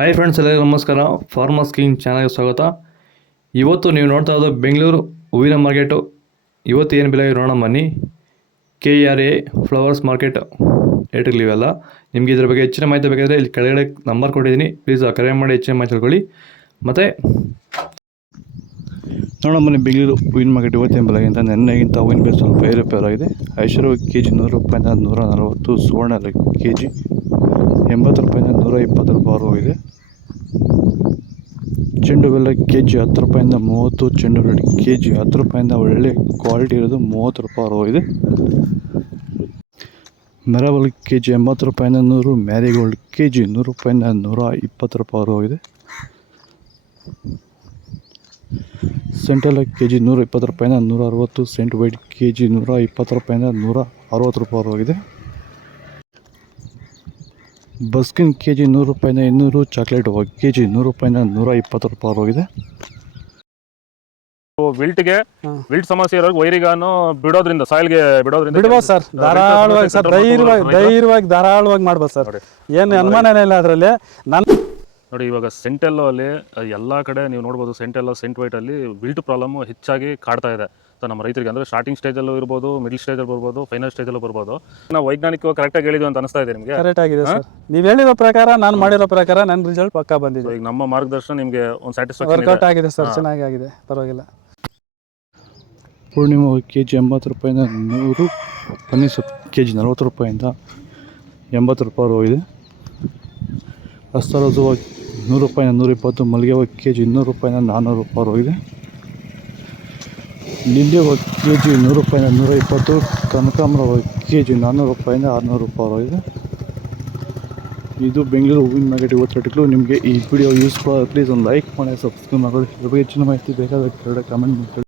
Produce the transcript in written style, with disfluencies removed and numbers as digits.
Hi friends, ಎಲ್ಲರಿಗೂ ನಮಸ್ಕಾರ. Farmers king ಚಾನಲ್ಗೆ ಸ್ವಾಗತ. ಇವತ್ತು ನೀವು ನೋಡ್ತಾ ಇರೋದು ಬೆಂಗಳೂರು ಹೂವಿನ ಮಾರ್ಕೆಟು. ಇವತ್ತು ಏನು ಬೆಲೆ ನೋಡೋಣ ಬನ್ನಿ. KRA ಫ್ಲವರ್ಸ್ ಮಾರ್ಕೆಟ್ ರೇಟ್ಗಳಿವೆಲ್ಲ. ನಿಮಗೆ ಇದ್ರ ಬಗ್ಗೆ ಹೆಚ್ಚಿನ ಮಾಹಿತಿ ಬೇಕಾದರೆ ಇಲ್ಲಿ ಕೆಳಗಡೆ ನಂಬರ್ ಕೊಟ್ಟಿದ್ದೀನಿ, ಪ್ಲೀಸ್ ಕರೆ ಮಾಡಿ ಹೆಚ್ಚಿನ ಮಾಹಿತಿ ತಿಳ್ಕೊಳ್ಳಿ. ಮತ್ತು ನೋಡೋಣ ಬನ್ನಿ, ಬೆಂಗಳೂರು ಹೂವಿನ ಮಾರ್ಕೆಟ್ ಇವತ್ತೇನು ಬೆಲೆ ಅಂತ. ನೆನ್ನೆಗಿಂತ ಹೂವಿನ ಬೆಲೆ ಸ್ವಲ್ಪ ಏರುಪೇರಾಗಿದೆ. ಐಶ್ವರ್ಯ KG 100 ರೂಪಾಯಿಂದ 140, ಸುವರ್ಣ KG 80 ರೂಪಾಯಿಂದ 120 ರೂಪಾಯಿ ಹೋಗಿದೆ. ಚೆಂಡು ಬೆಲ್ಲ KG 10 ರೂಪಾಯಿಂದ 30, ಚೆಂಡು ರೆಡ್ KG 10 ರೂಪಾಯಿಂದ ಒಳ್ಳೆ ಕ್ವಾಲಿಟಿ ಇರೋದು 30 ರೂಪಾಯಿ ಹೋಗಿದೆ. ಮೆರವಲ್ KG 80 ರೂಪಾಯಿಂದ 100, ಮ್ಯಾರಿಗೋಲ್ಡ್ KG 100 ರೂಪಾಯಿಂದ 120 ರೂಪಾಯಿ ಹೋಗಿದೆ. ಸೆಂಟೆಲ್ಲ KG 120 ರೂಪಾಯಿಂದ 160, ಸೆಂಟ್ ವೈಟ್ KG 120 ರೂಪಾಯಿಂದ 160 ರೂಪಾಯಿ ಹೋಗಿದೆ. ಬಸ್ಕಿನ್ KG 100 ರೂಪಾಯಿಂದ 200, ಚಾಕ್ಲೇಟ್ KG 100 ರೂಪಾಯಿಂದ 120 ರೂಪಾಯಿ ಹೋಗಿದೆ. ವಿಲ್ಟ್ ಸಮಸ್ಯೆ ಇರೋರಿಗೆ ವೈರಿಗಾನು ಬಿಡೋದ್ರಿಂದ ಸಾಯಿಲ್ಗೆ ಬಿಡ್ಬೋದು ಸರ್. ಧಾರಾಳವಾಗಿ ಸರ್, ಧೈರ್ಯವಾಗಿ ಧಾರಾಳವಾಗಿ ಮಾಡ್ಬೋದು ಸರ್. ಏನು ಅನುಮಾನನೇ ಇಲ್ಲ ಅದರಲ್ಲಿ. ನೋಡಿ, ಇವಾಗ ಸೆಂಟೆಲ್ಲೋ ಅಲ್ಲಿ ಎಲ್ಲ ಕಡೆ ನೀವು ನೋಡ್ಬೋದು, ಸೆಂಟೆಲ್ಲೋ ಸೆಂಟ್ ವೈಟ್ ಅಲ್ಲಿ ವಿಲ್ಟ್ ಪ್ರಾಬ್ಲಮ್ ಹೆಚ್ಚಾಗಿ ಕಾಡ್ತಾ ಇದೆ. ನಮ್ಮ ರೈತರಿಗೆ ಅಂದರೆ ಸ್ಟಾರ್ಟಿಂಗ್ ಸ್ಟೇಜಲ್ಲೂ ಇರ್ಬೋದು, ಮಿಡಲ್ ಸ್ಟೇಜಲ್ಲಿ ಬರ್ಬೋದು, ಫೈನಲ್ ಸ್ಟೇಜಲ್ಲೂ ಬರ್ಬೋದು. ನಾವು ವೈಜ್ಞಾನಿಕವಾಗಿ ಕರೆಕ್ಟಾಗಿ ಹೇಳಿದ್ವಿ ಅಂತ ಅನಿಸ್ತಾ ಇದೆ ನಿಮಗೆ? ಕರೆಕ್ಟ್ ಆಗಿದೆ ಸರ್. ನೀವು ಹೇಳಿರೋ ಪ್ರಕಾರ, ನಾನು ಮಾಡಿರೋ ಪ್ರಕಾರ ನನ್ನ ರಿಸಲ್ಟ್ ಪಕ್ಕಾ ಬಂದಿದೆ. ಈಗ ನಮ್ಮ ಮಾರ್ಗದರ್ಶನ ನಿಮಗೆ ಒಂದು ಸ್ಯಾಟಿಸ್ಫ್ಯಾಕ್ಷನ್ ವರ್ಕೌಟ್ ಆಗಿದೆ ಸರ್, ಚೆನ್ನಾಗಿ ಆಗಿದೆ, ಪರವಾಗಿಲ್ಲ. ಪೂರ್ಣಿಮಾ KG 80 ರೂಪಾಯಿಂದ 100, ಪನ್ನೀರ್ KG 40 ರೂಪಾಯಿಂದ 80 ರೂಪಾಯಿ ಹೋಗಿದೆ. ಅಸ್ತರೋಜು 100 ರೂಪಾಯಿಂದ 120, ಮಲ್ಲಿಗೆ ಹೂವು KG 200 ರೂಪಾಯಿಂದ 400 ರೂಪಾಯಿ ಹೋಗಿದೆ. ಲಿಲ್ಲಿ ಹೂವು KG 100 ರೂಪಾಯಿಂದ 120, ಕನಕಾಂಬರ ಹೂವು KG 400 ರೂಪಾಯಿಂದ 600 ರೂಪಾಯಿ ಹೋಗಿದೆ. ಇದು ಬೆಂಗಳೂರು ಹೂವಿನ ಮಾರ್ಕೆಟ್ ಇವತ್ತು. ನಿಮಗೆ ಈ ವಿಡಿಯೋ ಯೂಸ್ಫುಲ್, ಪ್ಲೀಸ್ ಒಂದು ಲೈಕ್ ಮಾಡಿ, ಸಬ್ಸ್ಕ್ರೈಬ್ ಮಾಡಿ. ಇದ್ರ ಬಗ್ಗೆ ಹೆಚ್ಚಿನ ಮಾಹಿತಿ ಬೇಕಾದರೆ ಕೆಳಗಡೆ ಕಮೆಂಟ್ ಮಾಡಿ.